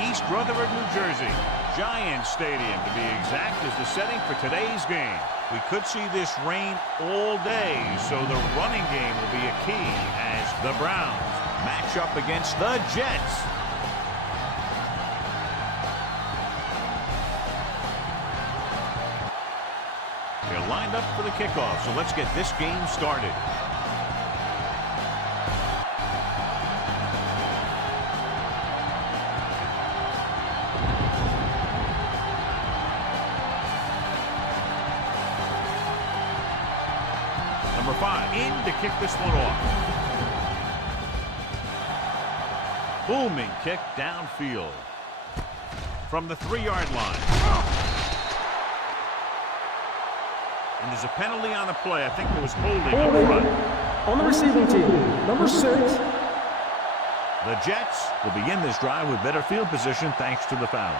East Rutherford, New Jersey. Giant Stadium, to be exact, is the setting for today's game. We could see this rain all day, so the running game will be a key as the Browns match up against the Jets. They're lined up for the kickoff, so let's get this game started. Number 5 in to kick this one off. Booming kick downfield from the 3-yard line. And there's a penalty on the play. I think there was holding on the run. On the receiving team, number 6. The Jets will begin this drive with better field position thanks to the foul.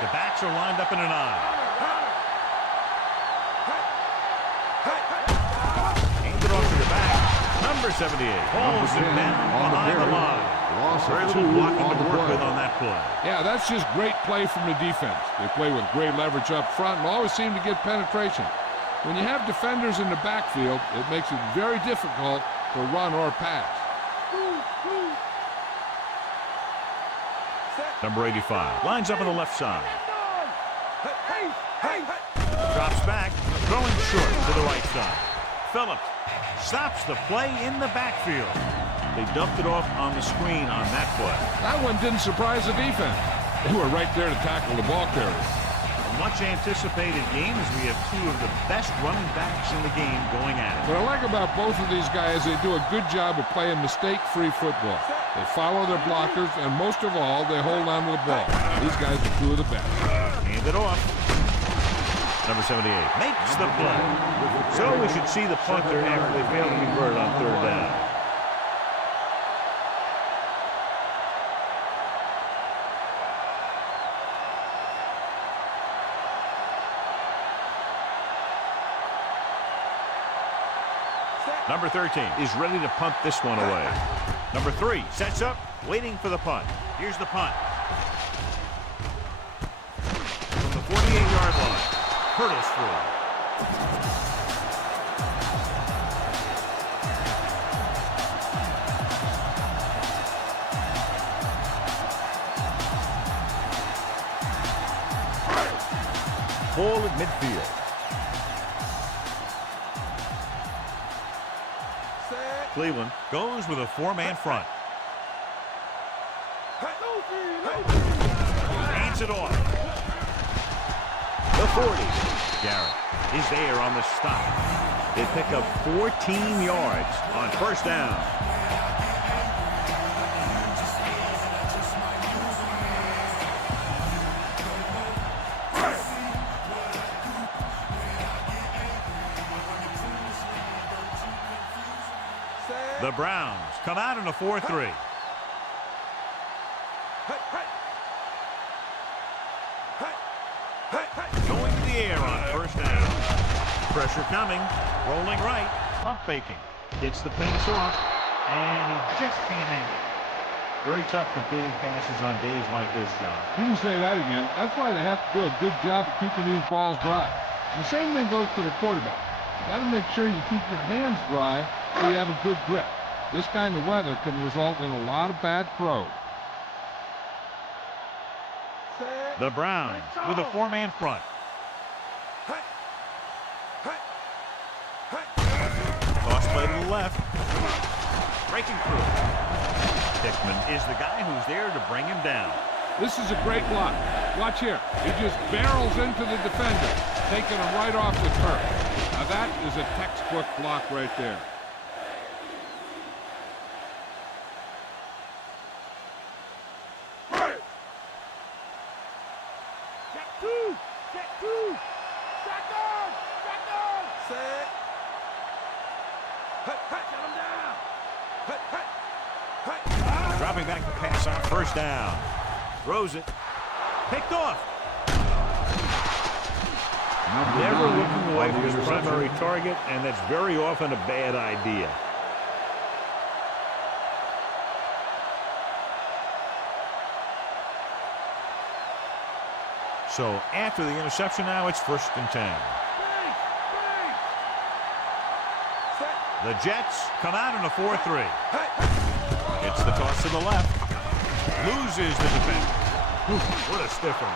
The backs are lined up in an eye. Aimed it off to the back. Number 78 holds it down behind the line. Very little blocking to work with on that play. Yeah, that's just great play from the defense. They play with great leverage up front and always seem to get penetration. When you have defenders in the backfield, it makes it very difficult to run or pass. Number 85 lines up on the left side. Drops back, throwing short to the right side. Phillips stops the play in the backfield. They dumped it off on the screen on that play. That one didn't surprise the defense. They were right there to tackle the ball carrier. A much anticipated game as we have two of the best running backs in the game going at it. What I like about both of these guys, they do a good job of playing mistake-free football. They follow their blockers, and most of all, they hold on to the ball. These guys are two of the best. Hand it off. Number 78 makes the play. So we should see the punter after they fail to convert on 3rd down. Number 13 is ready to punt this one away. Number 3 sets up, waiting for the punt. Here's the punt. From the 48-yard line, hurdles through. Ball at midfield. Cleveland goes with a 4-man front. Hands it off. The 40. Garrett is there on the stop. They pick up 14 yards on 1st down. The Browns come out in a 4-3. Going to the air on 1st down. Pressure coming. Rolling right. Pump faking. Gets the pace off. And he just can't hang it. Very tough completing passes on days like this, John. You can say that again. That's why they have to do a good job of keeping these balls dry. The same thing goes to the quarterback. You got to make sure you keep your hands dry so you have a good grip. This kind of weather can result in a lot of bad throws. The Browns with a 4-man front. Toss play to the left. Breaking through. Hickman is the guy who's there to bring him down. This is a great block. Watch here. He just barrels into the defender, taking him right off the turf. Now that is a textbook block right there. Dropping back to pass on 1st down. Throws it. Picked off. Never looking away from his primary target, and that's very often a bad idea. So after the interception now, it's 1st and 10. The Jets come out in a 4-3. It's the toss to the left. Loses the defender. What a stiffer.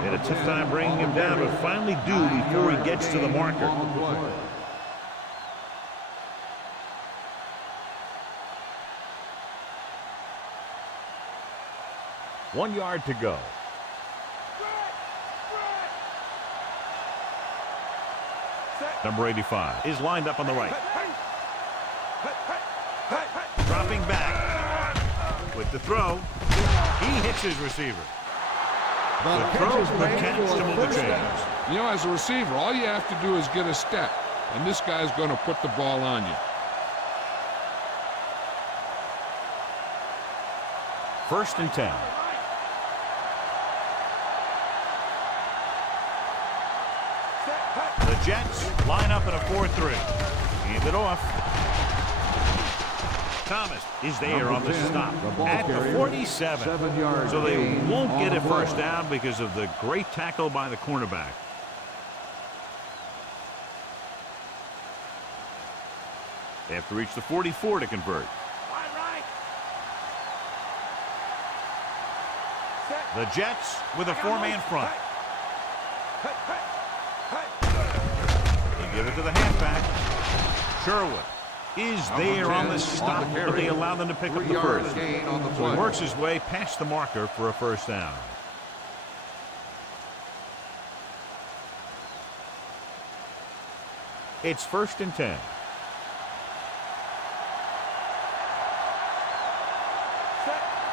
They had a tough time bringing him down, but finally do before he gets to the marker. One yard to go. Number 85 is lined up on the right. Dropping back with the throw. He hits his receiver. The throw is the catch to move the chains. You know, as a receiver, all you have to do is get a step, and this guy's going to put the ball on you. 1st and 10. The Jets line up in a 4-3. Hand it off. Thomas is there on the stop at the 47. So they won't get a first down because of the great tackle by the cornerback. They have to reach the 44 to convert. The Jets with a 4-man front. They give it to the halfback. Sherwood is there on the stop, but they allow them to pick up the first. So he works his way past the marker for a first down. It's 1st and 10.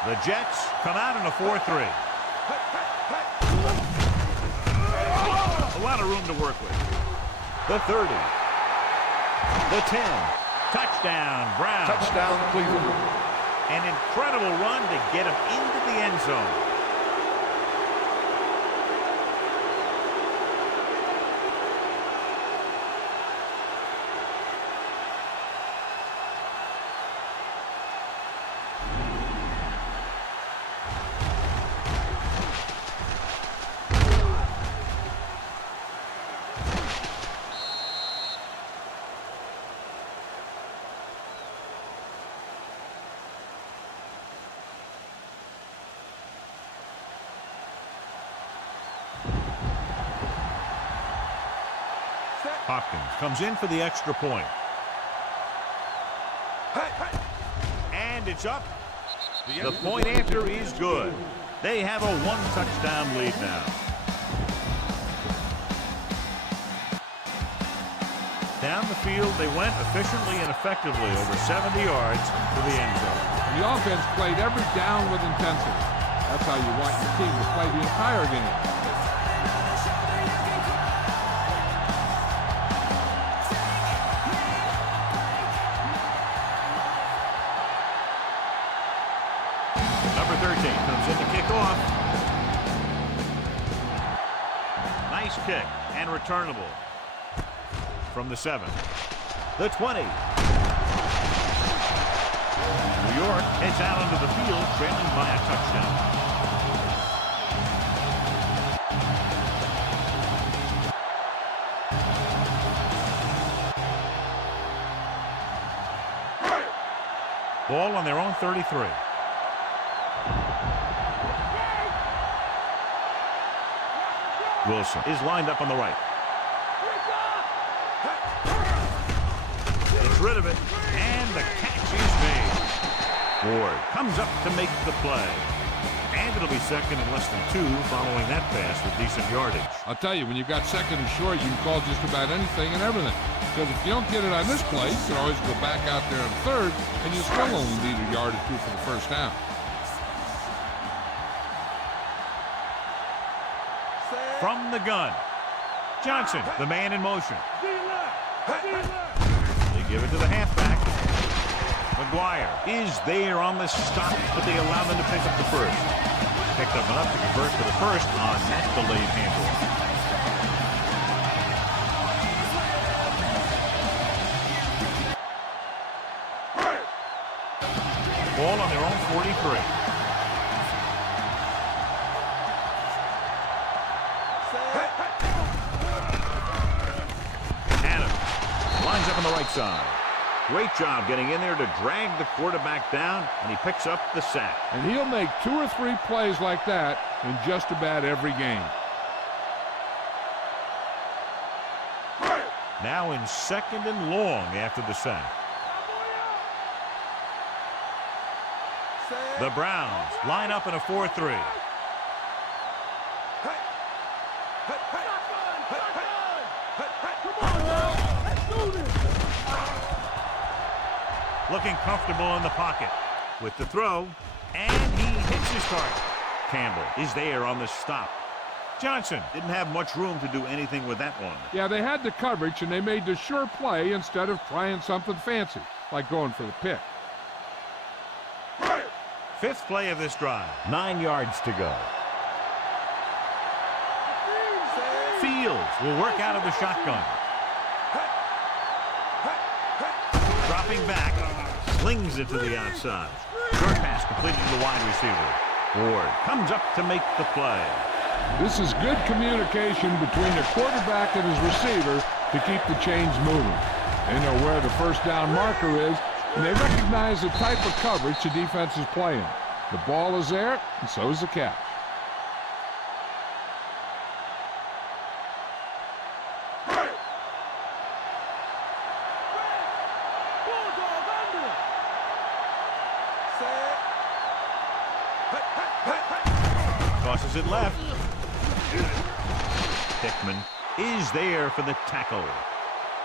The Jets come out in a 4-3. A lot of room to work with. The 30. The 10. Touchdown, Brown. Touchdown, Cleveland. An incredible run to get him into the end zone. Hopkins comes in for the extra point. And it's up. The point after is good. They have a 1-touchdown lead now. Down the field, they went efficiently and effectively over 70 yards to the end zone. The offense played every down with intensity. That's how you want your team to play the entire game. Number 13 comes in to kick off. Nice kick and returnable. From the 7. The 20. New York heads out onto the field, trailing by a touchdown. Ball on their own 33. Wilson is lined up on the right. Gets rid of it, and the catch is made. Ward comes up to make the play. And it'll be second and less than 2 following that pass with decent yardage. I'll tell you, when you've got second and short, you can call just about anything and everything. Because if you don't get it on this play, you can always go back out there on third, and you still only need a yard or 2 for the first down. From the gun, Johnson, the man in motion. They give it to the halfback. McGuire is there on the stop, but they allow them to pick up the first. Picked up enough to convert for the first on that delayed handoff. Ball on their own 43. Adams lines up on the right side. Great job getting in there to drag the quarterback down, and he picks up the sack. And he'll make 2 or 3 plays like that in just about every game. Now in 2nd and long after the sack. The Browns line up in a 4-3. Looking comfortable in the pocket with the throw, and he hits his target. Campbell is there on the stop. Johnson didn't have much room to do anything with that one. Yeah, they had the coverage, and they made the sure play instead of trying something fancy, like going for the pick. 5th play of this drive. 9 yards to go. Fields will work out of the shotgun. Dropping back, slings it to the outside. Short pass completed to the wide receiver. Ward comes up to make the play. This is good communication between the quarterback and his receiver to keep the chains moving. They know where the first down marker is, and they recognize the type of coverage the defense is playing. The ball is there, and so is the catch. Tosses it left. Hickman is there for the tackle.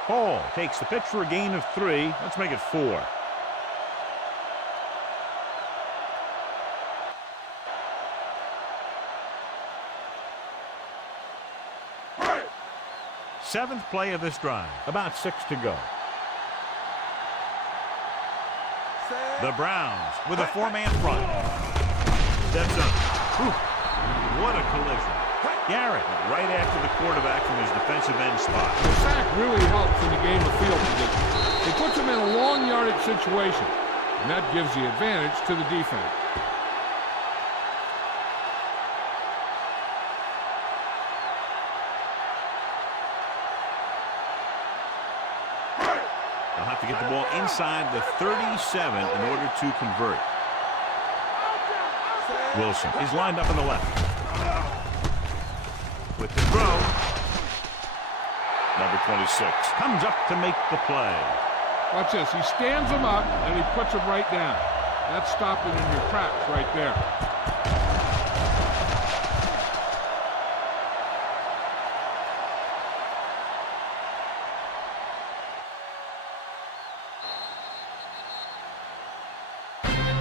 Hall takes the pitch for a gain of 3. Let's make it 4. Seventh play of this drive. About 6 to go. The Browns with a 4-man front. Steps up. Whew. What a collision. Garrett right after the quarterback from his defensive end spot. The sack really helps in the game of field position. It puts them in a long yardage situation, and that gives the advantage to the defense. They'll have to get the ball inside the 37 in order to convert. Wilson is lined up on the left. With the throw. Number 26 comes up to make the play. Watch this. He stands them up, and he puts them right down. That's stopping in your tracks right there.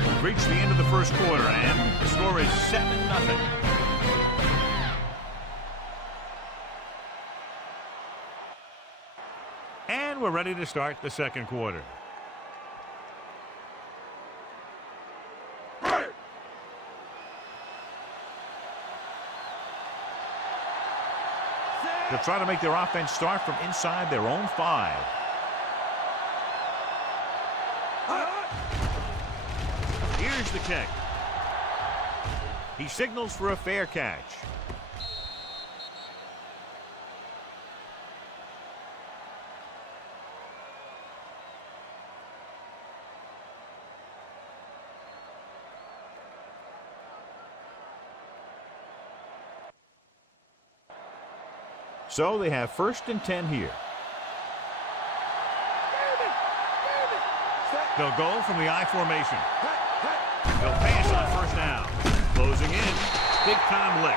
We've reached the end of the first quarter, and the score is 7-0. And we're ready to start the second quarter. They'll try to make their offense start from inside their own 5. Here's the kick. He signals for a fair catch. So they have 1st and 10 here. They'll go from the I formation. They'll pass on 1st down. Closing in. Big time lick.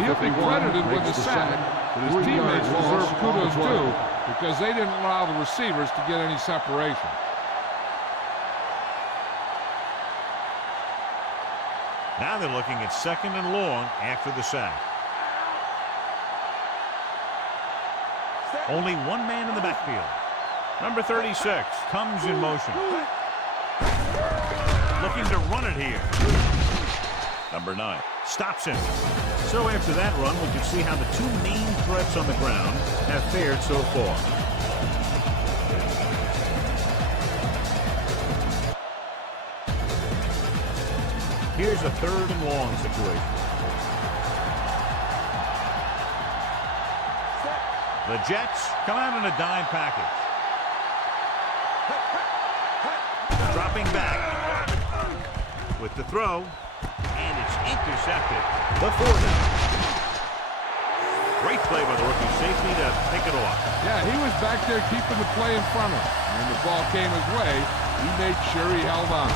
He'll be credited with the sack, but his teammates deserve kudos too because they didn't allow the receivers to get any separation. Now they're looking at 2nd and long after the sack. Only one man in the backfield. Number 36 comes in motion. Looking to run it here. Number 9 stops him. So after that run, we can see how the 2 main threats on the ground have fared so far. Here's a 3rd and long situation. The Jets come out in a dime package. Dropping back with the throw, and it's intercepted. The 4 down. Great play by the rookie safety to pick it off. Yeah, he was back there keeping the play in front of him. When the ball came his way, he made sure he held on.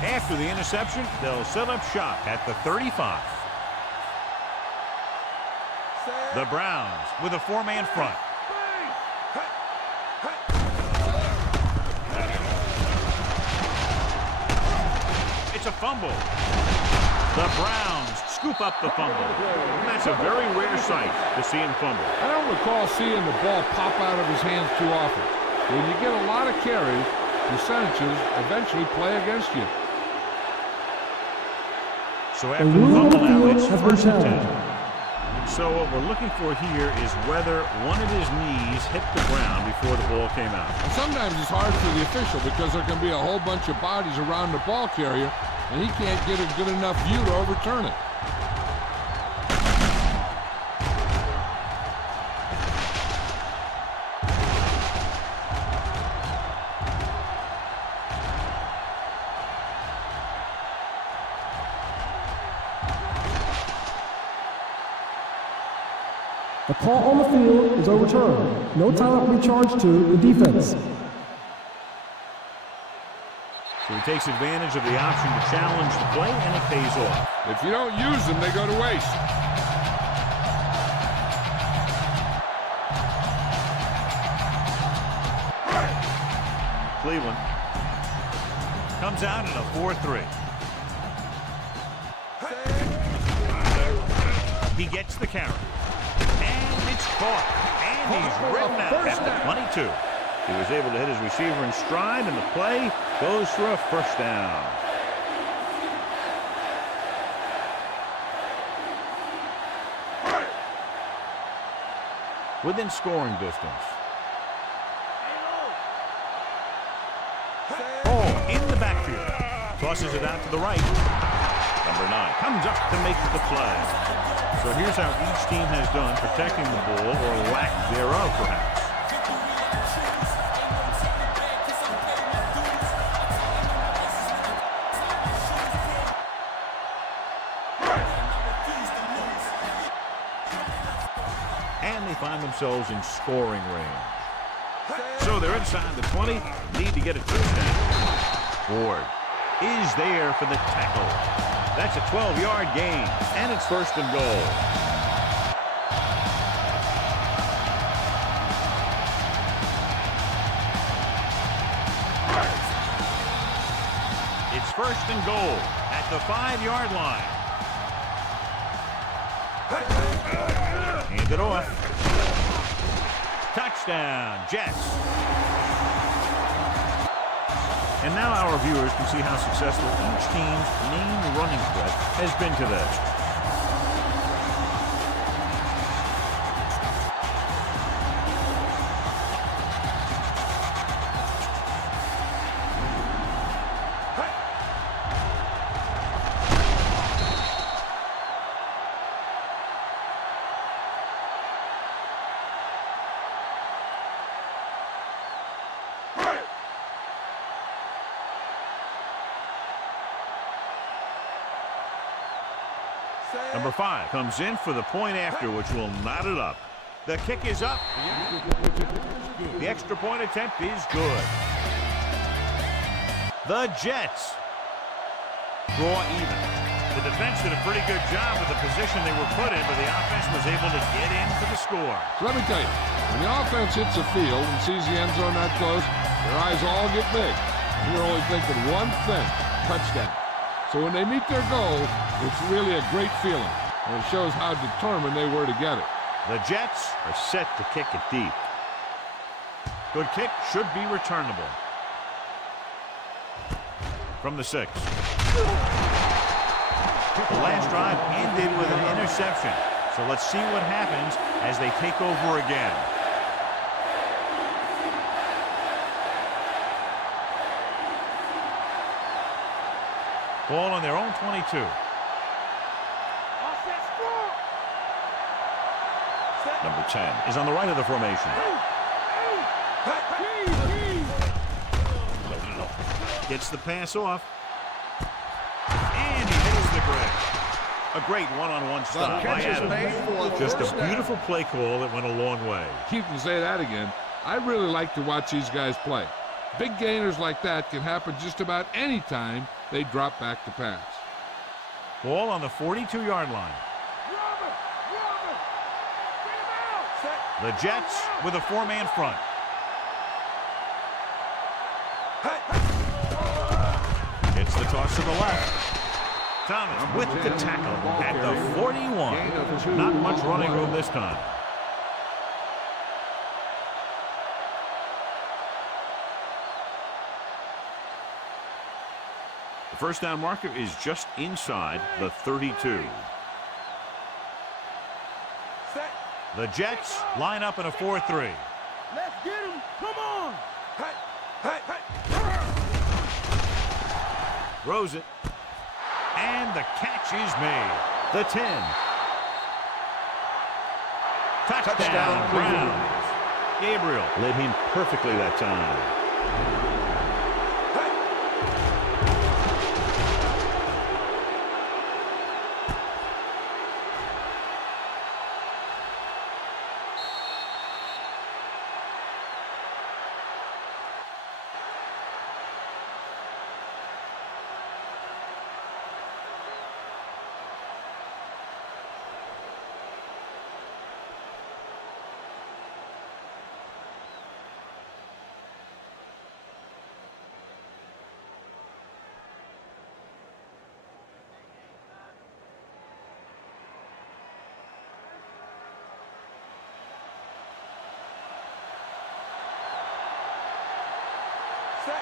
After the interception, they'll set up shop at the 35. The Browns with a 4-man front. It's a fumble. The Browns scoop up the fumble. And that's a very rare sight to see him fumble. I don't recall seeing the ball pop out of his hands too often. When you get a lot of carries, percentages eventually play against you. So after the fumble now, it's 1st and 10. So what we're looking for here is whether one of his knees hit the ground before the ball came out. And sometimes it's hard for the official because there can be a whole bunch of bodies around the ball carrier, and he can't get a good enough view to overturn it. The call on the field is overturned. No timeout will be charged to the defense. So he takes advantage of the option to challenge the play, and it pays off. If you don't use them, they go to waste. Cleveland comes out in a 4-3. He gets the carry. And it's caught. And he's written out at the 22. He was able to hit his receiver in stride, and the play goes for a 1st down. Within scoring distance. Oh, in the backfield. Tosses it out to the right. Number 9 comes up to make the play. So here's how each team has done protecting the ball, or lack thereof, perhaps. And they find themselves in scoring range. So they're inside the 20, need to get a touchdown. Ford is there for the tackle. That's a 12-yard gain, and it's 1st and goal. It's 1st and goal at the 5-yard line. Hand it off. Touchdown, Jets. And now our viewers can see how successful each team's main running threat has been today. Number 5 comes in for the point after, which will knot it up. The kick is up. The extra point attempt is good. The Jets draw even. The defense did a pretty good job with the position they were put in, but the offense was able to get in for the score. So let me tell you, when the offense hits the field and sees the end zone that close, their eyes all get big. You're only thinking one thing, touchdown. So when they meet their goal, it's really a great feeling, and it shows how determined they were to get it. The Jets are set to kick it deep. Good kick, should be returnable. From the 6. The last drive ended with an interception. So let's see what happens as they take over again. Ball on their own 22. Number 10 is on the right of the formation. Gets the pass off. And he hits the grab. A great one-on-one stop by Adams. Just a beautiful play call that went a long way. You can say that again. I really like to watch these guys play. Big gainers like that can happen just about any time they drop back to pass. Ball on the 42-yard line. The Jets with a four-man front. It's the toss to the left. Thomas with the tackle at the 41. Not much running room this time. The first down marker is just inside the 32. The Jets line up in a 4-3. Let's get him. Come on. Throws it. And the catch is made. The 10. Touchdown, Browns. Gabriel led him perfectly that time.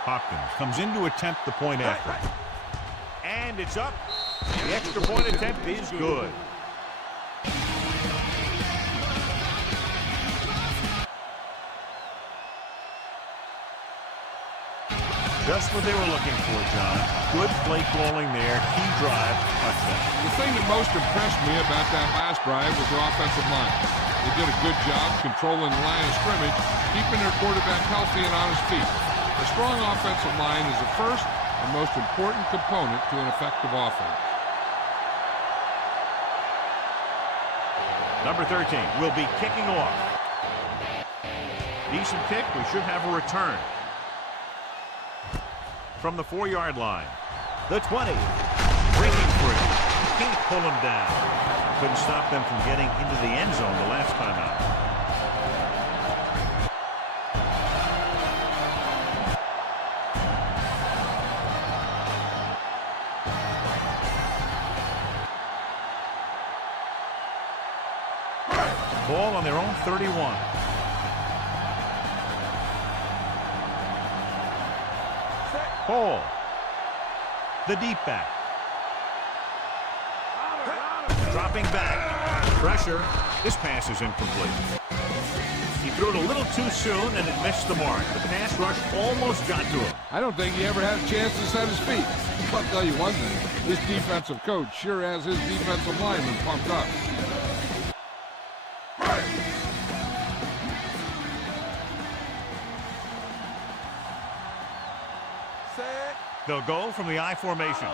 Hopkins comes in to attempt the point after. And it's up. The extra point attempt is good. Just what they were looking for, John. Good play calling there. Key drive, touchdown. The thing that most impressed me about that last drive was the offensive line. They did a good job controlling the line of scrimmage, keeping their quarterback healthy and on his feet. A strong offensive line is the first and most important component to an effective offense. Number 13 will be kicking off. Decent kick. We should have a return. From the 4-yard line. The 20. Breaking free. Can't pull him down. Couldn't stop them from getting into the end zone the last time out. Ball on their own 31. Ball. The deep back. Dropping back. Pressure. This pass is incomplete. He threw it a little too soon and it missed the mark. The pass rush almost got to him. I don't think he ever had a chance to set his feet. I'll tell you one thing. This defensive coach sure has his defensive linemen pumped up. They'll go from the I formation.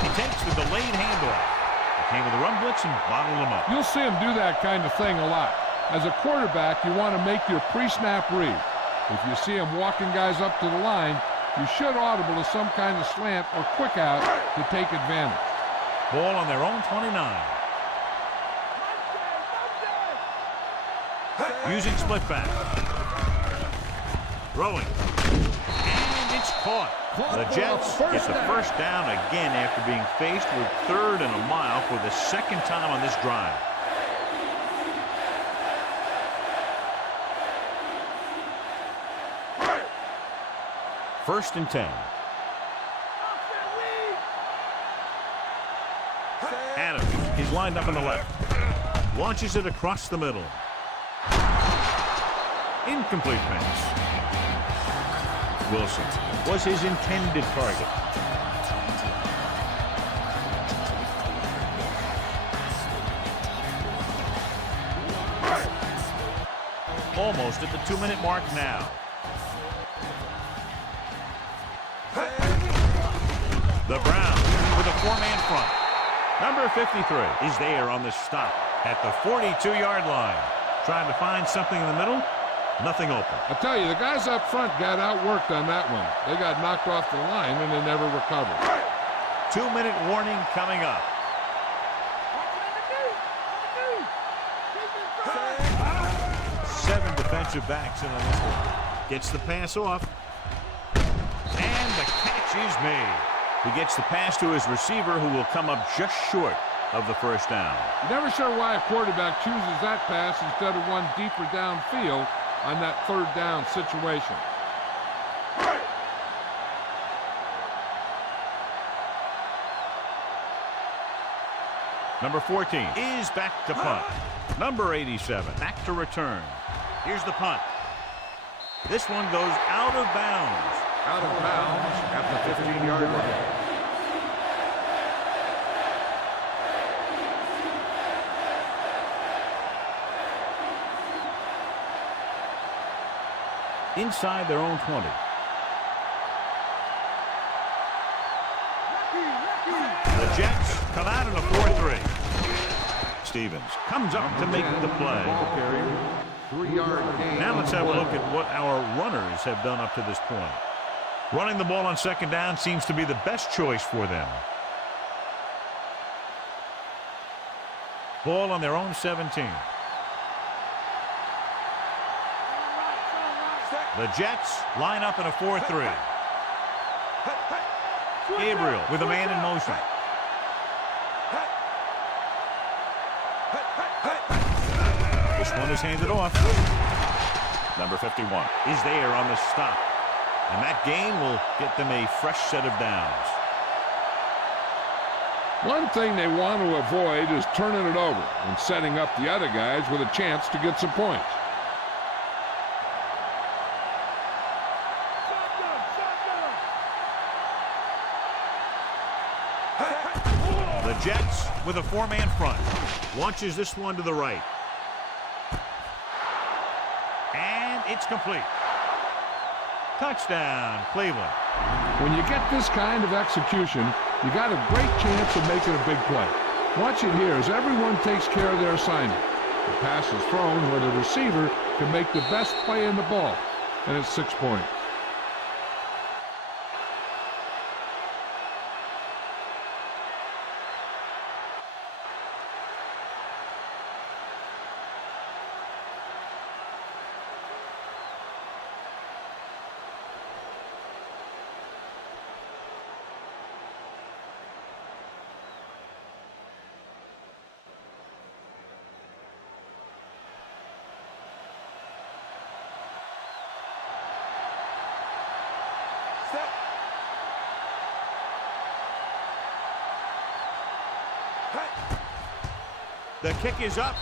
He takes the delayed handoff. They came with a run blitz and bottled him up. You'll see him do that kind of thing a lot. As a quarterback, you want to make your pre-snap read. If you see him walking guys up to the line, you should audible to some kind of slant or quick out to take advantage. Ball on their own 29. Using split back. Throwing. And it's caught. The Jets get the first down again after being faced with 3rd and a mile for the second time on this drive. 1st and 10. Adams is lined up on the left. Launches it across the middle. Incomplete pass. Wilson was his intended target. Almost at the 2-minute mark now. The Browns with a 4-man front. Number 53 is there on the stop at the 42-yard line. Trying to find something in the middle. Nothing open. I tell you, the guys up front got outworked on that one. They got knocked off the line and they never recovered. 2-minute warning coming up. 7 defensive backs in on this one. Gets the pass off. And the catch is made. He gets the pass to his receiver, who will come up just short of the 1st down. You're never sure why a quarterback chooses that pass instead of one deeper downfield on that 3rd down situation. Number 14 is back to punt. Number 87 back to return. Here's the punt. This one goes out of bounds. Out of bounds at the 15-yard line. Inside their own 20. The Jets come out in a 4-3. Stevens comes up to make the play. 3-yard gain. Now let's have a look at what our runners have done up to this point. Running the ball on 2nd down seems to be the best choice for them. Ball on their own 17. The Jets line up in a 4-3. Gabriel with a man in motion. This one is handed off. Number 51 is there on the stop. And that gain will get them a fresh set of downs. One thing they want to avoid is turning it over and setting up the other guys with a chance to get some points. The Jets with a 4-man front. Launches this one to the right. And it's complete. Touchdown, Cleveland. When you get this kind of execution, you got a great chance of making a big play. Watch it here as everyone takes care of their assignment. The pass is thrown where the receiver can make the best play in the ball, and it's 6 points. The kick is up.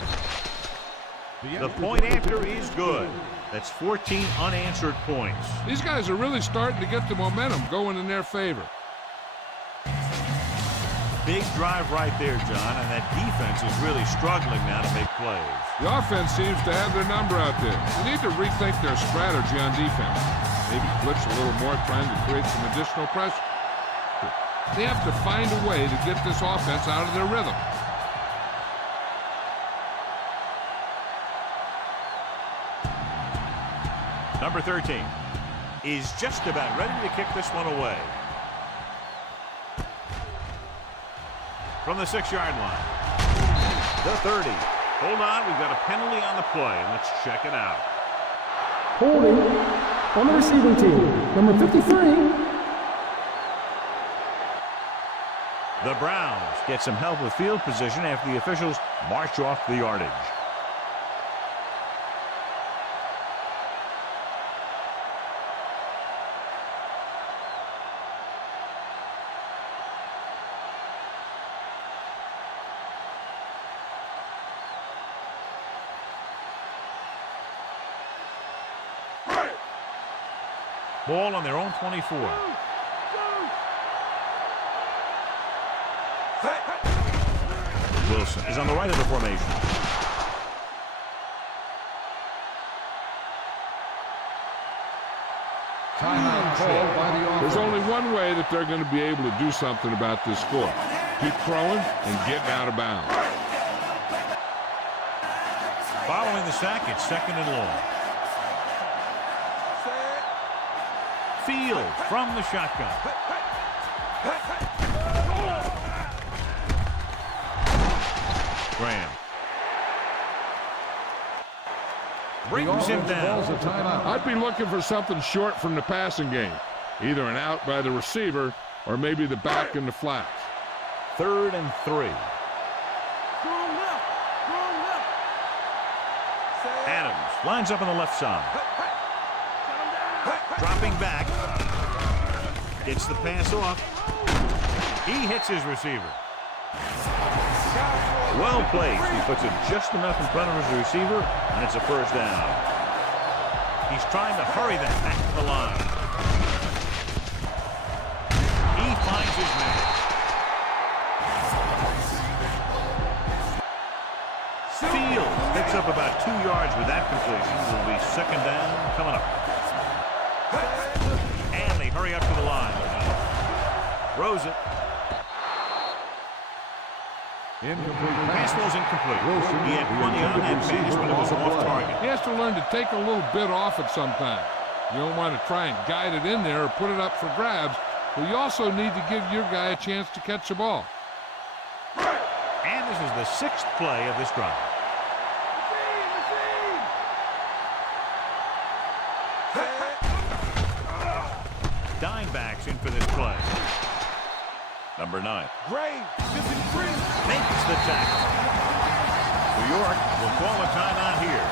The point after is good. That's 14 unanswered points. These guys are really starting to get the momentum going in their favor. Big drive right there, John, and that defense is really struggling now to make plays. The offense seems to have their number out there. They need to rethink their strategy on defense. Maybe blitz a little more, trying to create some additional pressure. They have to find a way to get this offense out of their rhythm. Number 13 is just about ready to kick this one away. From the 6-yard line. The 30. Hold on, we've got a penalty on the play. Let's check it out. Holding on the receiving team. Number 53. The Browns get some help with field position after the officials march off the yardage. Ball on their own 24. Wilson is on the right of the formation. Timeout called by the offense. There's only one way that they're going to be able to do something about this score. Keep throwing and getting out of bounds. Following the sack, it's 2nd and long. Field from the shotgun. Graham brings him down. I'd be looking for something short from the passing game. Either an out by the receiver or maybe the back in the flats. 3rd and 3. Adams lines up on the left side. Dropping back. Gets the pass off. He hits his receiver. Well placed. He puts it just enough in front of his receiver, and it's a 1st down. He's trying to hurry them back to the line. He finds his man. Field picks up about 2 yards with that completion. It'll be 2nd down coming up. And they hurry up to the line. Throws it. Pass was incomplete. He had plenty on that pass, but it was off target. He has to learn to take a little bit off it sometimes. You don't want to try and guide it in there or put it up for grabs, but you also need to give your guy a chance to catch the ball. And this is the 6th play of this drive. Dimebacks in for this play. Number 9. Makes the tackle. New York will call a timeout here.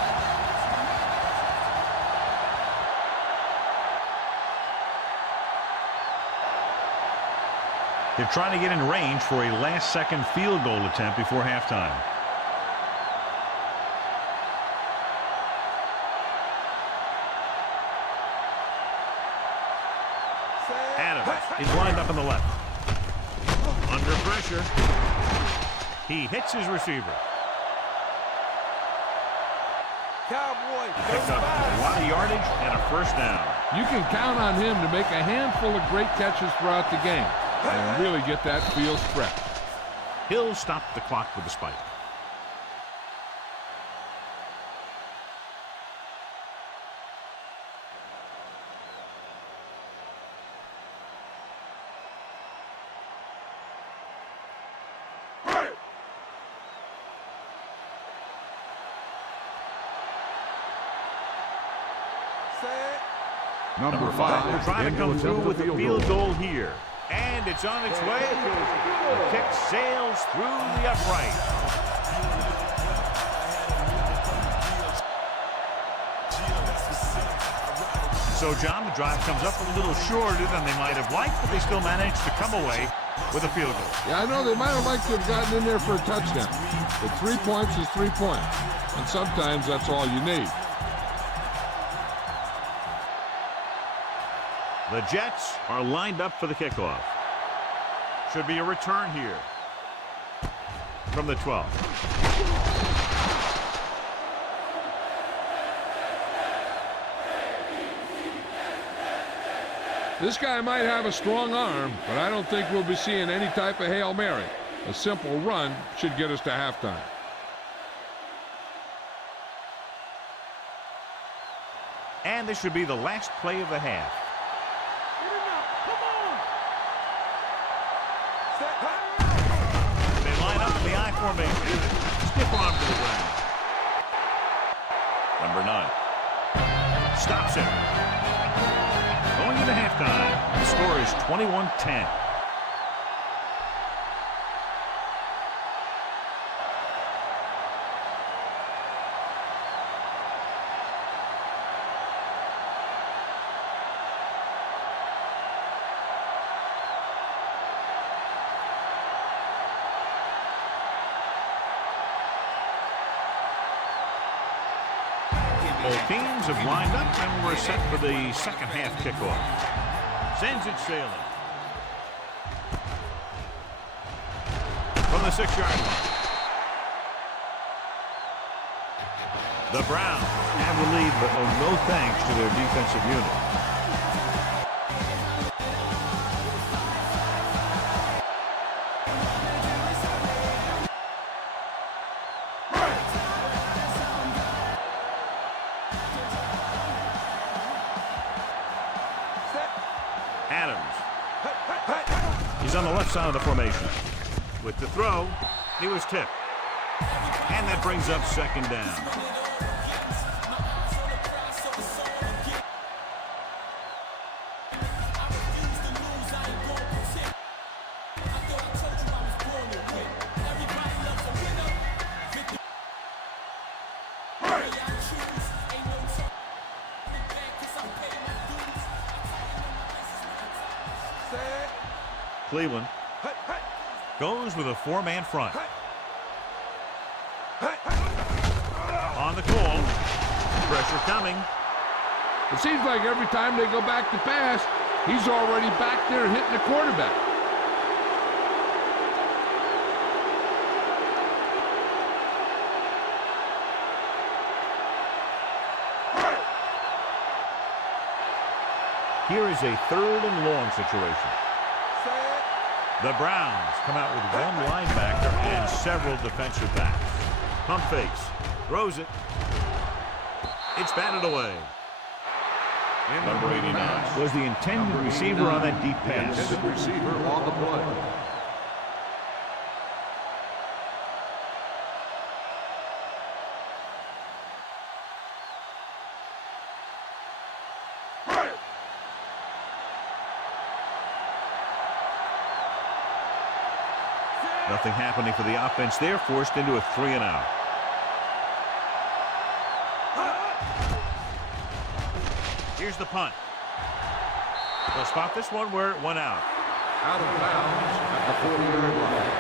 They're trying to get in range for a last-second field goal attempt before halftime. Adams is lined up on the left. Under pressure. He hits his receiver. He picked up a lot of yardage and a 1st down. You can count on him to make a handful of great catches throughout the game and really get that field stretched. He'll stop the clock with the spike. Number 5. They're trying to come through with a field goal here. And it's on its way. The kick sails through the upright. So, John, the drive comes up a little shorter than they might have liked, but they still managed to come away with a field goal. Yeah, I know they might have liked to have gotten in there for a touchdown. But 3 points is 3 points. And sometimes that's all you need. The Jets are lined up for the kickoff. Should be a return here from the 12. This guy might have a strong arm, but I don't think we'll be seeing any type of Hail Mary. A simple run should get us to halftime. And this should be the last play of the half. They line up in the I formation. Stiff arm to the ground. Number 9 stops it. Going into halftime, the score is 21-10. Both teams have lined up, and we're set for the second half kickoff. Sends it sailing. From the 6-yard line. The Browns have the lead, but no thanks to their defensive unit. Adams. He's on the left side of the formation. With the throw, he was tipped. And that brings up second down. Cleveland goes with a 4-man front. On the call. Pressure coming. It seems like every time they go back to pass, he's already back there hitting the quarterback. Here is a 3rd and long situation. The Browns come out with one linebacker and several defensive backs. Pump fakes. Throws it. It's batted away. Number 89 was the intended receiver on that deep pass. The intended receiver on the play. Nothing happening for the offense there, forced into a 3-and-out. Here's the punt. They'll spot this one where it went out. Out of bounds at the 40-yard line.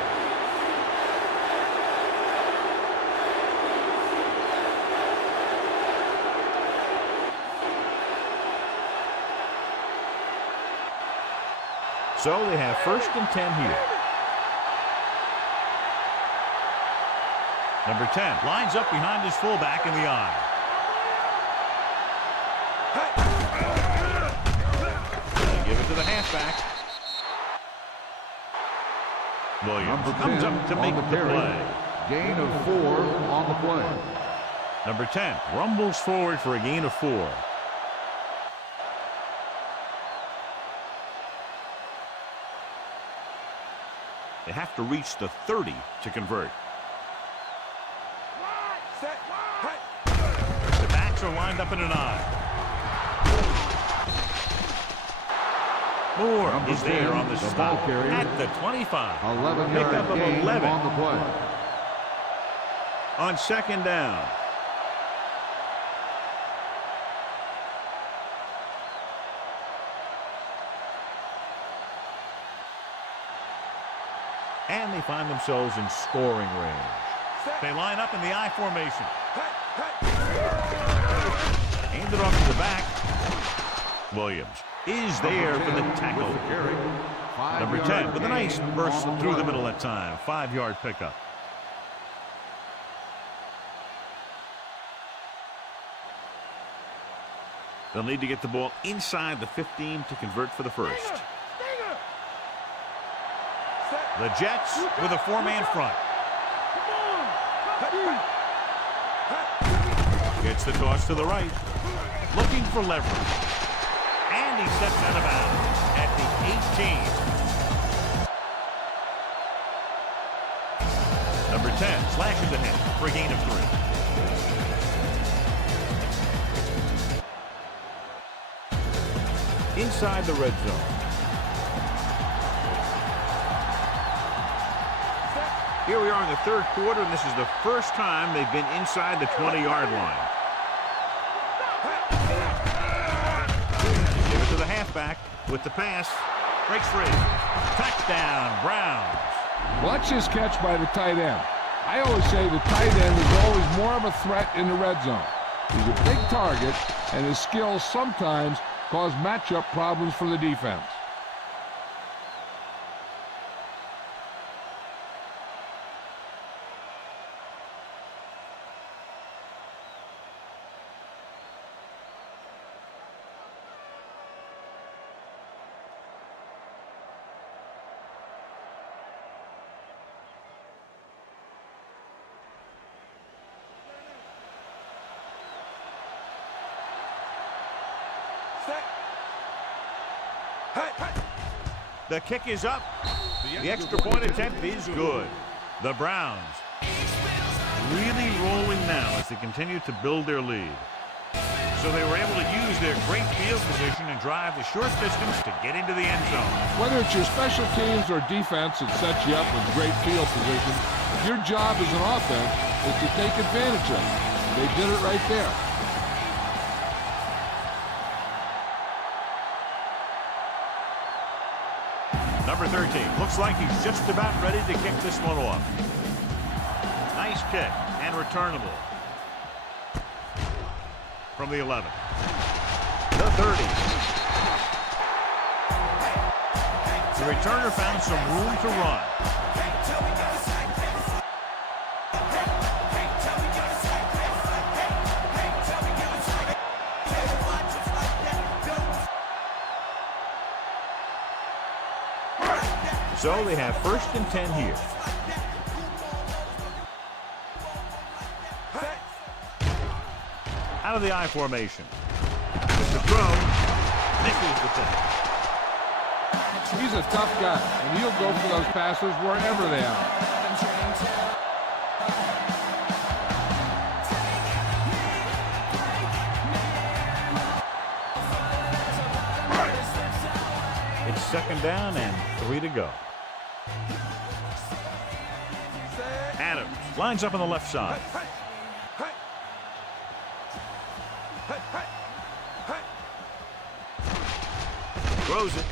So they have 1st and 10 here. Number 10 lines up behind his fullback in the eye. They give it to the halfback. Williams comes up to make the play. Gain of 4 on the play. Number 10 rumbles forward for a gain of 4. They have to reach the 30 to convert. The backs are lined up in an eye. Moore is there on the stop at the 25. 11-yard Pickup of gain 11 on the play. on 2nd down. And they find themselves in scoring range. They line up in the I formation. Hand it off to the back. Williams is there for the tackle. Number 10 with a nice burst through the middle that time. 5-yard pickup. They'll need to get the ball inside the 15 to convert for the first. The Jets with a 4-man front. Gets the toss to the right. Looking for leverage. And he steps out of bounds at the 18. Number 10 slashes ahead for a gain of 3. Inside the red zone. Here we are in the 3rd quarter, and this is the first time they've been inside the 20-yard line. Give it to the halfback with the pass. Breaks free. Touchdown, Browns. Watch this catch by the tight end. I always say the tight end is always more of a threat in the red zone. He's a big target, and his skills sometimes cause matchup problems for the defense. The kick is up. The extra point attempt is good. The Browns really rolling now as they continue to build their lead. So they were able to use their great field position and drive the short distance to get into the end zone. Whether it's your special teams or defense that sets you up with great field position, your job as an offense is to take advantage of it. They did it right there. Number 13 looks like he's just about ready to kick this one off. Nice kick and returnable. From the 11. The 30. The returner found some room to run. So they have 1st and 10 here. Out of the I formation. With the throw, misses the thing. He's a tough guy, and he'll go for those passes wherever they are. It's 2nd down and 3 to go. Adams lines up on the left side. Throws it.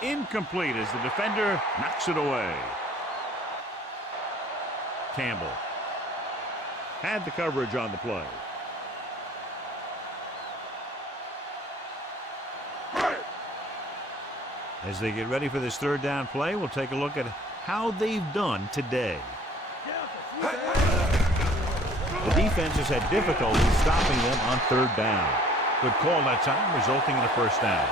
Incomplete as the defender knocks it away. Campbell had the coverage on the play. As they get ready for this 3rd down play, we'll take a look at how they've done today. The defense has had difficulty stopping them on 3rd down. Good call that time, resulting in a 1st down.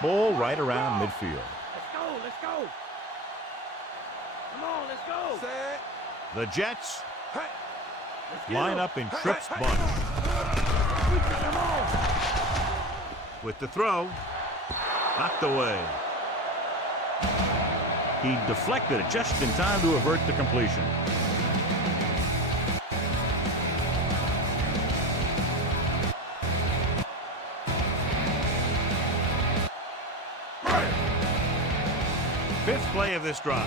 Ball right around midfield. Let's go, let's go. Come on, let's go. Set. The Jets Let's line up in Tripp's bunch. Come on. With the throw, knocked away. He deflected it just in time to avert the completion. Fifth play of this drive.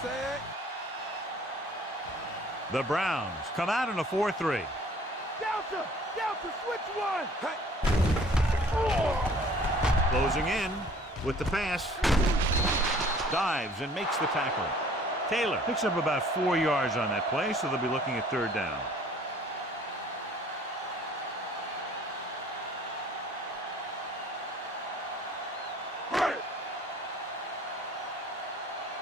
Set. The Browns come out in a 4-3. Delta, switch one. Closing in with the pass. Dives and makes the tackle. Taylor picks up about 4 yards on that play, so they'll be looking at 3rd down.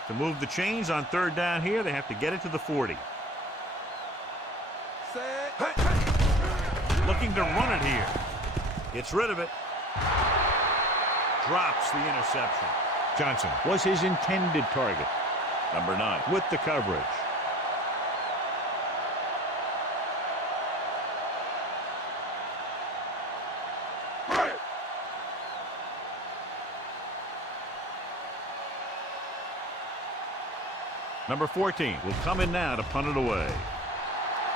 To move the chains on 3rd down here, they have to get it to the 40. Set. Looking to run it here. Gets rid of it. Drops the interception. Johnson was his intended target. Number 9 with the coverage. Number 14 will come in now to punt it away.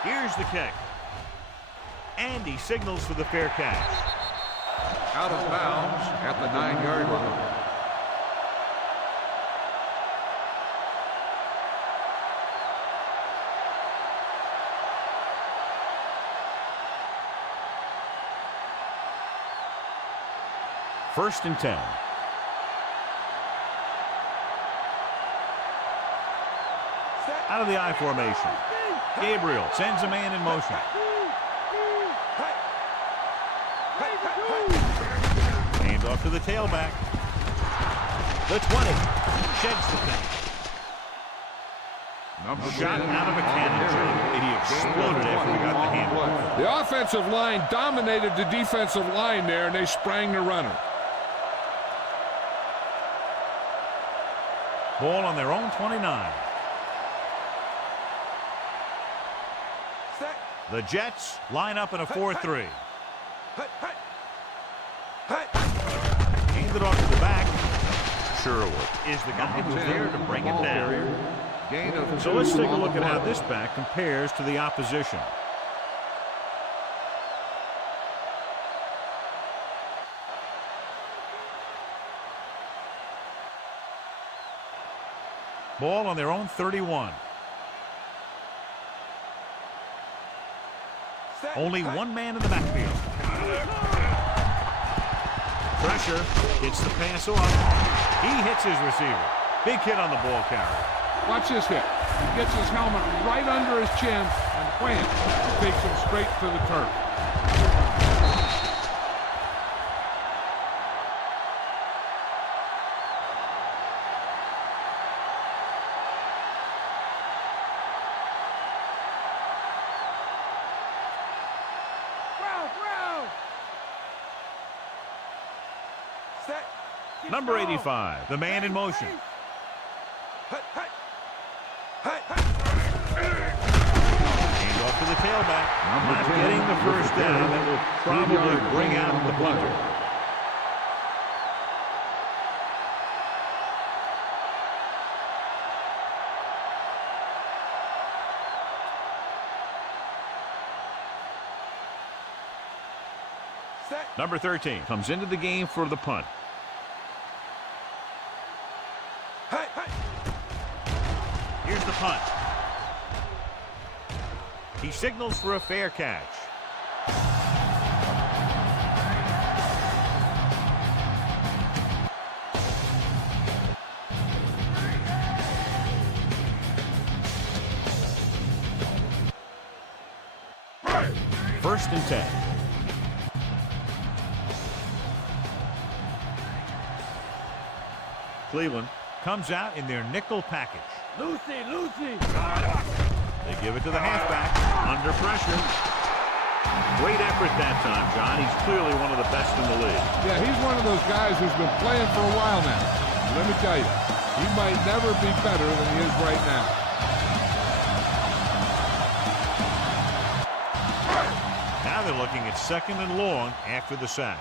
Here's the kick. And he signals for the fair catch. Out of bounds at the 9-yard line. First and 10. Out of the I formation. Gabriel sends a man in motion. Hand off to the tailback. The 20. Sheds the thing. Shot out of a cannon. And he exploded after he got the handle. The offensive line dominated the defensive line there, and they sprang the runner. Ball on their own 29. The Jets line up in a 4-3. Hand it off to the back. Sherwood is the guy who's there to bring it down. So let's take a look at how this back compares to the opposition. Ball on their own 31. Only one man in the backfield. Pressure. Gets the pass off. He hits his receiver. Big hit on the ball carrier. Watch this hit. He gets his helmet right under his chin and wham, takes him straight to the turf. Number 85, the man in motion. Hand off to the tailback. Not getting the first down. That will probably bring out the punter. Number 13 comes into the game for the punt. Here's the punt. He signals for a fair catch. First and 10. Cleveland comes out in their nickel package. Lucy, Lucy. They give it to the halfback. Under pressure. Great effort that time, John. He's clearly one of the best in the league. Yeah, he's one of those guys who's been playing for a while now. Let me tell you, he might never be better than he is right now. Now they're looking at second and long after the sack.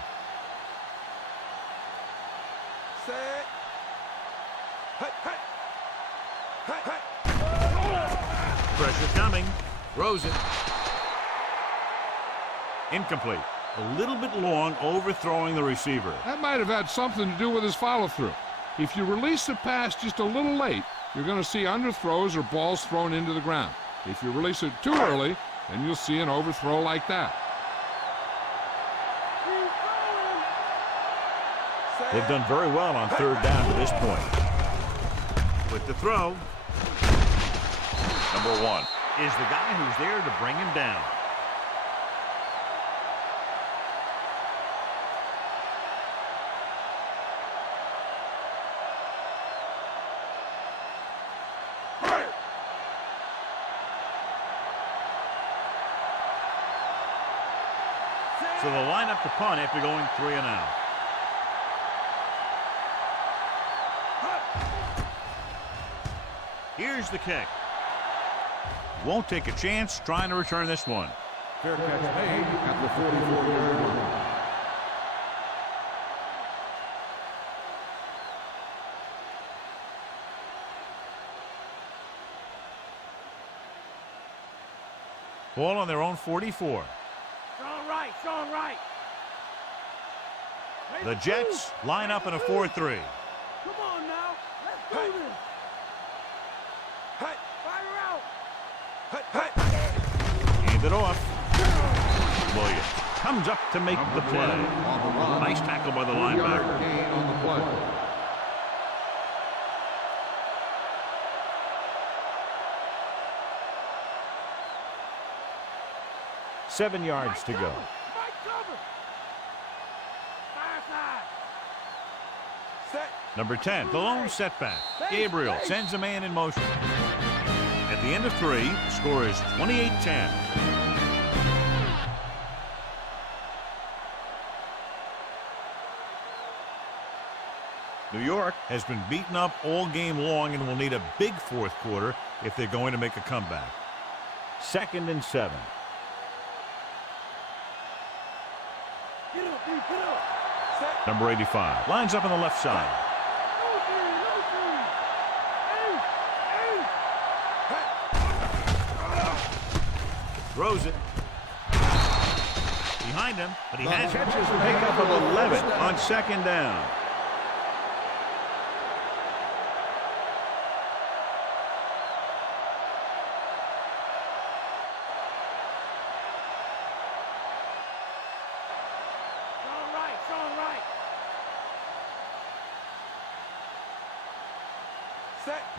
Pressure coming. Throws it. Incomplete. A little bit long, overthrowing the receiver. That might have had something to do with his follow-through. If you release the pass just a little late, you're going to see underthrows or balls thrown into the ground. If you release it too early, then you'll see an overthrow like that. They've done very well on third down to this point. With the throw. Number 1 is the guy who's there to bring him down. So they'll line up to punt after going 3 and out. Here's the kick. Won't take a chance trying to return this one. Fair catch made at the 44-yard line. Ball on their own 44. Strong right, strong right. The Jets line up in a 4-3. Come on now, let's do this. Fire out. Hand it off. Williams comes up to make the play. Nice tackle by the linebacker. Gain on the play. Seven yards to go. Number 10, the lone setback. Gabriel sends a man in motion. At the end of 3, the score is 28-10. New York has been beaten up all game long and will need a big fourth quarter if they're going to make a comeback. 2nd and 7. Number 85 lines up on the left side. Throws it. Behind him, but he has a pickup of 11 on 2nd down.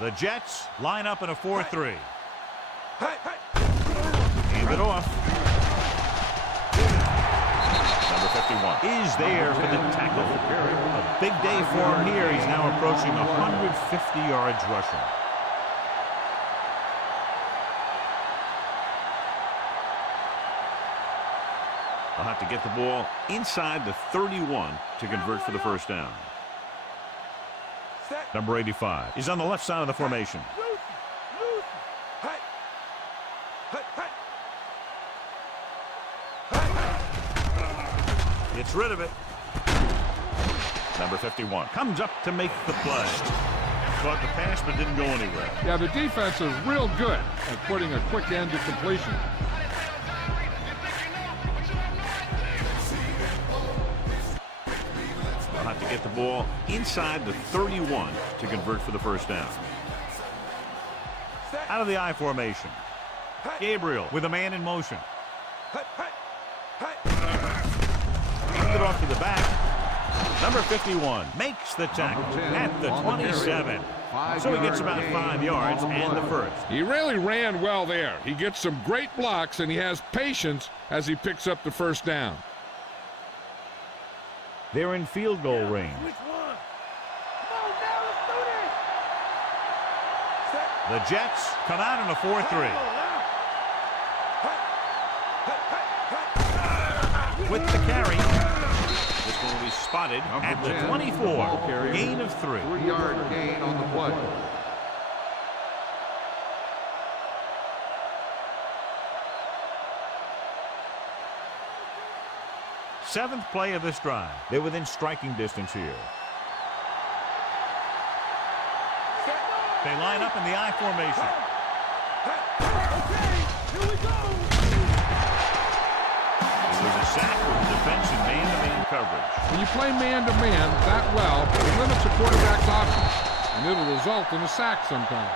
The Jets line up in a 4-3. Hand it off. Number 51 is there for the tackle. A big day for him here. He's now approaching 150 yards rushing. They'll have to get the ball inside the 31 to convert for the first down. Number 85 is on the left side of the formation. Gets rid of it. Number 51 comes up to make the play. Caught the pass but didn't go anywhere. Yeah, the defense is real good at putting a quick end to completion. They'll have to get the ball inside the 31 to convert for the first down. Out of the I formation. Gabriel with a man in motion. Hand it off to the back. Number 51 makes the tackle at the 27. So he gets about 5 yards and the first. He really ran well there. He gets some great blocks, and he has patience as he picks up the first down. They're in field goal range. The Jets come out in a 4-3. With the carry. This one will be spotted at the 24. Gain of 3. 3-yard gain on the play. Seventh play of this drive. They're within striking distance here. They line up in the I formation. It was a sack with the defense in man-to-man coverage. When you play man-to-man that well, it limits a quarterback's options, and it'll result in a sack sometimes.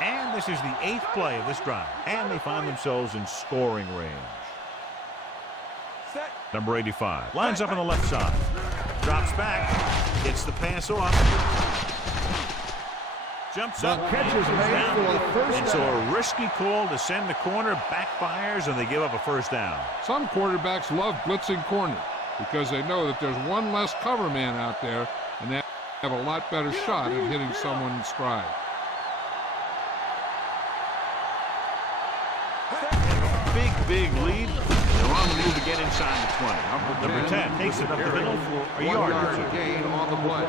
And this is the 8th play of this drive. And they find themselves in scoring range. Number 85 lines up on the left side. Drops back. Gets the pass off. Jumps up. Catches made for a first and so a risky call to send the corner backfires, and they give up a first down. Some quarterbacks love blitzing corner because they know that there's one less cover man out there, and they have a lot better shot at hitting someone in stride. Big lead. They're on the move to get inside the 20. Number 10 takes it up the middle for a yard or 2. Gain on the play.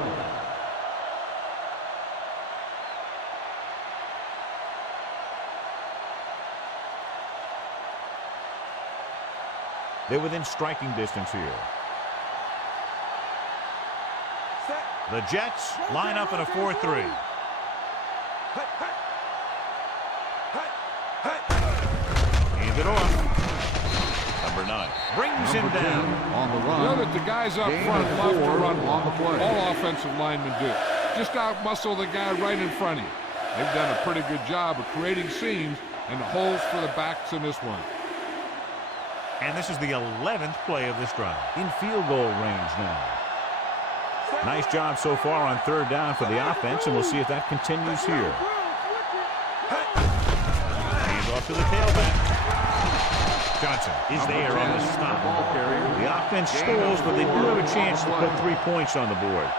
They're within striking distance here. The Jets line up in a 4-3. Hand it off. Number 9 brings him down on the run. You know that the guys up front love to run on the play. All offensive linemen do. just out-muscle the guy right in front of you. They've done a pretty good job of creating seams and holes for the backs in this one. And this is the 11th play of this drive. In field goal range now. Nice job so far on third down for the offense, and we'll see if that continues here. Hands off to the tailback. Johnson is there on the stop. The offense stalls, but they do have a chance to put 3 points on the board.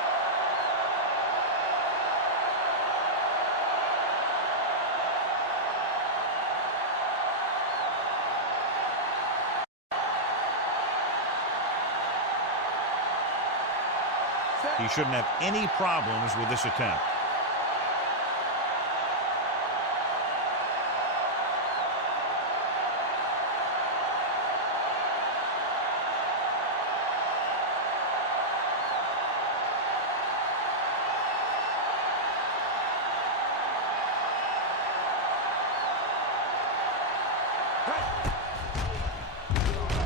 He shouldn't have any problems with this attempt.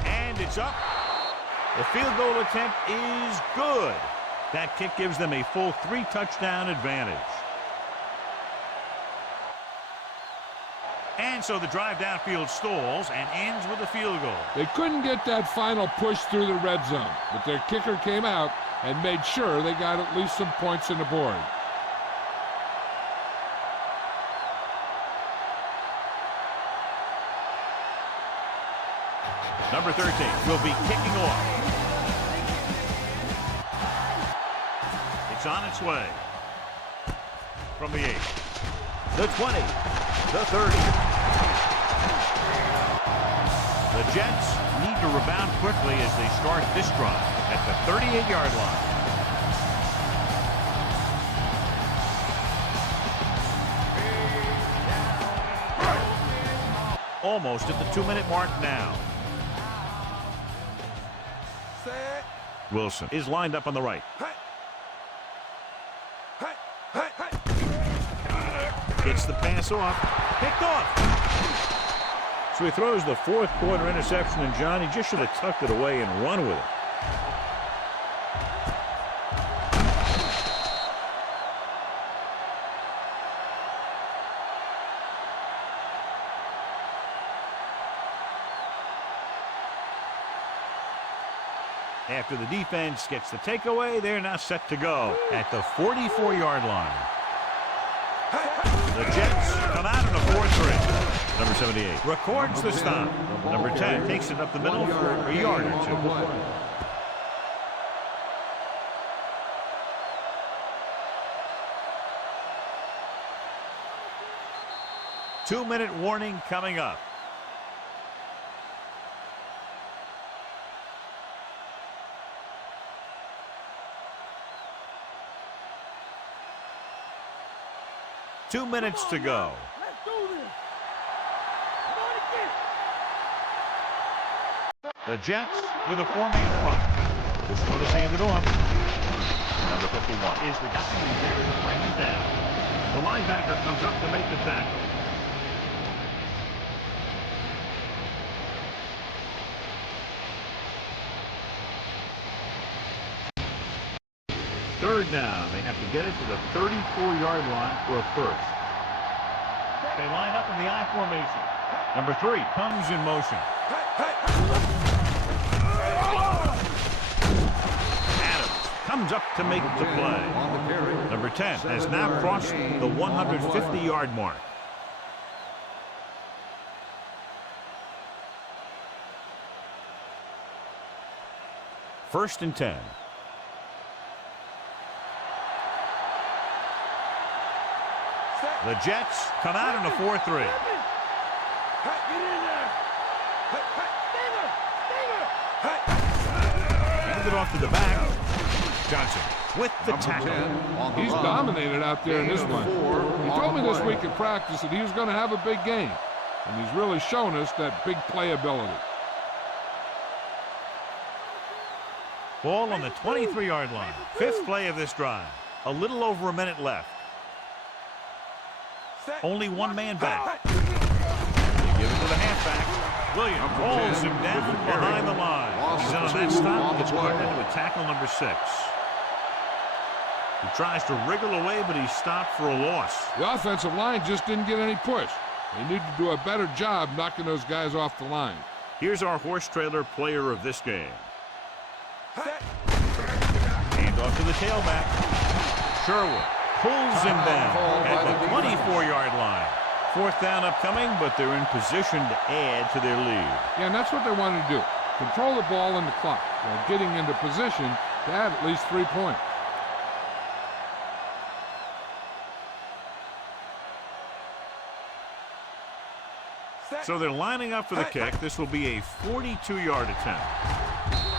And it's up. The field goal attempt is good. That kick gives them a full 3-touchdown advantage. And so the drive downfield stalls and ends with a field goal. They couldn't get that final push through the red zone, but their kicker came out and made sure they got at least some points on the board. Number 13 will be kicking off. It's on its way. From the 8, the 20, the 30. The Jets need to rebound quickly as they start this drive at the 38-yard line. Almost at the 2-minute mark now. Wilson is lined up on the right. Gets the pass off. Picked off. So he throws the fourth quarter interception, and John, he just should have tucked it away and run with it. After the defense gets the takeaway, they're now set to go at the 44-yard line. The Jets come out in a 4-3. Number 78 records the stop. Number 10 takes it up the middle for a yard or two. 2-minute warning coming up. Two minutes to go. Let's do this. Come on again. The Jets with a 4-man front. This one is handed off. Number 51 is the guy who's there to bring it down. The linebacker comes up to make the tackle. Third down. They have to get it to the 34-yard line for a first. They line up in the I formation. Number 3 comes in motion. Adams comes up to make the play. Number 10 has now crossed the 150-yard mark. First and 10. The Jets come out in a 4-3. Get in there. Hand it off to the back. Johnson with the tackle. He's dominated out there in this one. He told me this week in practice that he was going to have a big game, and he's really shown us that big playability. Ball on the 23-yard line. Fifth play of this drive. A little over a minute left. Only one man back. They give it to the halfback. Williams falls him down behind the line. He's in on that stop. Gets put into a tackle number 6. He tries to wriggle away, but he's stopped for a loss. The offensive line just didn't get any push. They need to do a better job knocking those guys off the line. Here's our horse trailer player of this game. Hand off to the tailback. Sherwood pulls him down at the 24-yard line. 4th down upcoming, but they're in position to add to their lead. Yeah, and that's what they wanted to do. Control the ball and the clock while getting into position to add at least 3 points. So they're lining up for the kick. This will be a 42-yard attempt.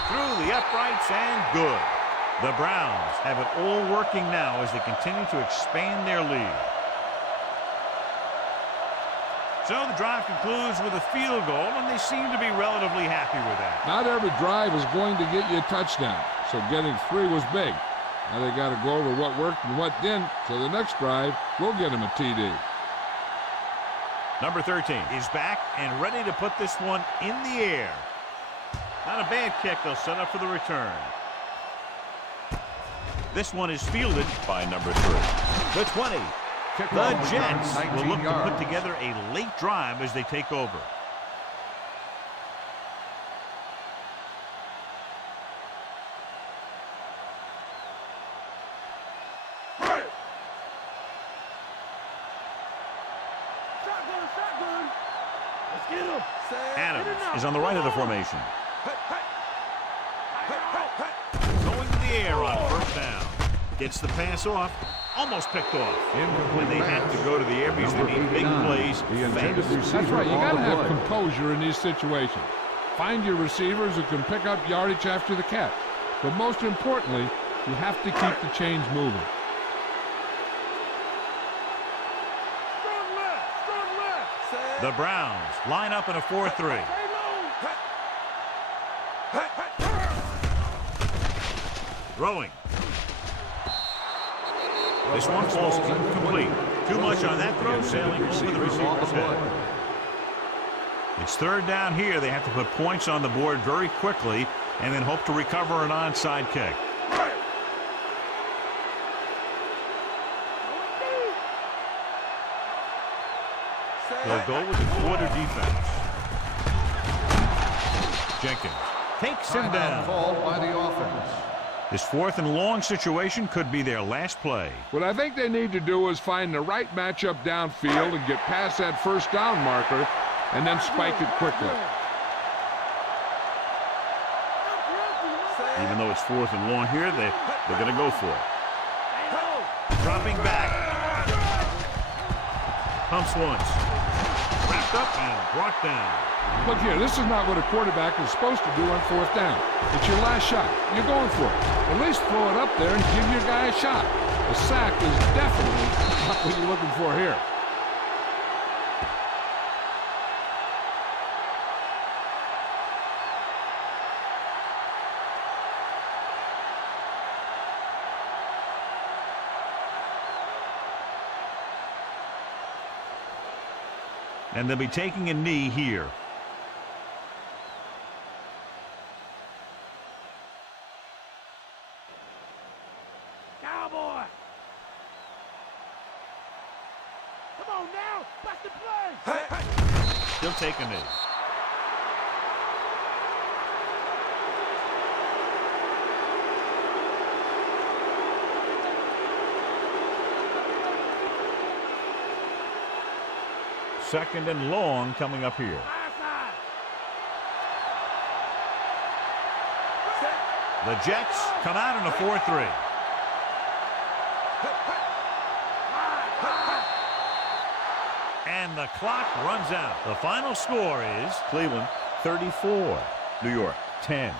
Through the uprights and good. The Browns have it all working now as they continue to expand their lead. So the drive concludes with a field goal, and they seem to be relatively happy with that. Not every drive is going to get you a touchdown, so getting 3 was big. Now they got to go over what worked and what didn't, so the next drive will get them a TD. Number 13 is back and ready to put this one in the air. Not a bad kick. They'll set up for the return. This one is fielded by number 3. The 20. The Jets will look to put together a late drive as they take over. Shotgun. Let's get him. Adams is on the right of the formation. Going to the air on 1st down. Gets the pass off. Almost picked off. When they have to go to the air because they need big plays fast. That's right. You got to have composure in these situations. Find your receivers who can pick up yardage after the catch. But most importantly, you have to keep the chains moving. Strong left. The Browns line up in a 4-3. Throwing. This one falls incomplete. Too much on that throw, sailing over the receiver's head. It's 3rd down here. They have to put points on the board very quickly and then hope to recover an onside kick. They'll go with the quarter defense. Jenkins takes him down. Called by the offense. This 4th and long situation could be their last play. What I think they need to do is find the right matchup downfield and get past that 1st down marker and then spike it quickly. Even though it's 4th and long here, they're going to go for it. Dropping back. Pumps once. Wrapped up and brought down. Look here, this is not what a quarterback is supposed to do on 4th down. It's your last shot. You're going for it. At least throw it up there and give your guy a shot. A sack is definitely not what you're looking for here. And they'll be taking a knee here. Cowboy. Come on now. Bust the play. He'll take a knee. Second and long coming up here. The Jets come out in a 4-3. And the clock runs out. The final score is Cleveland 34, New York 10.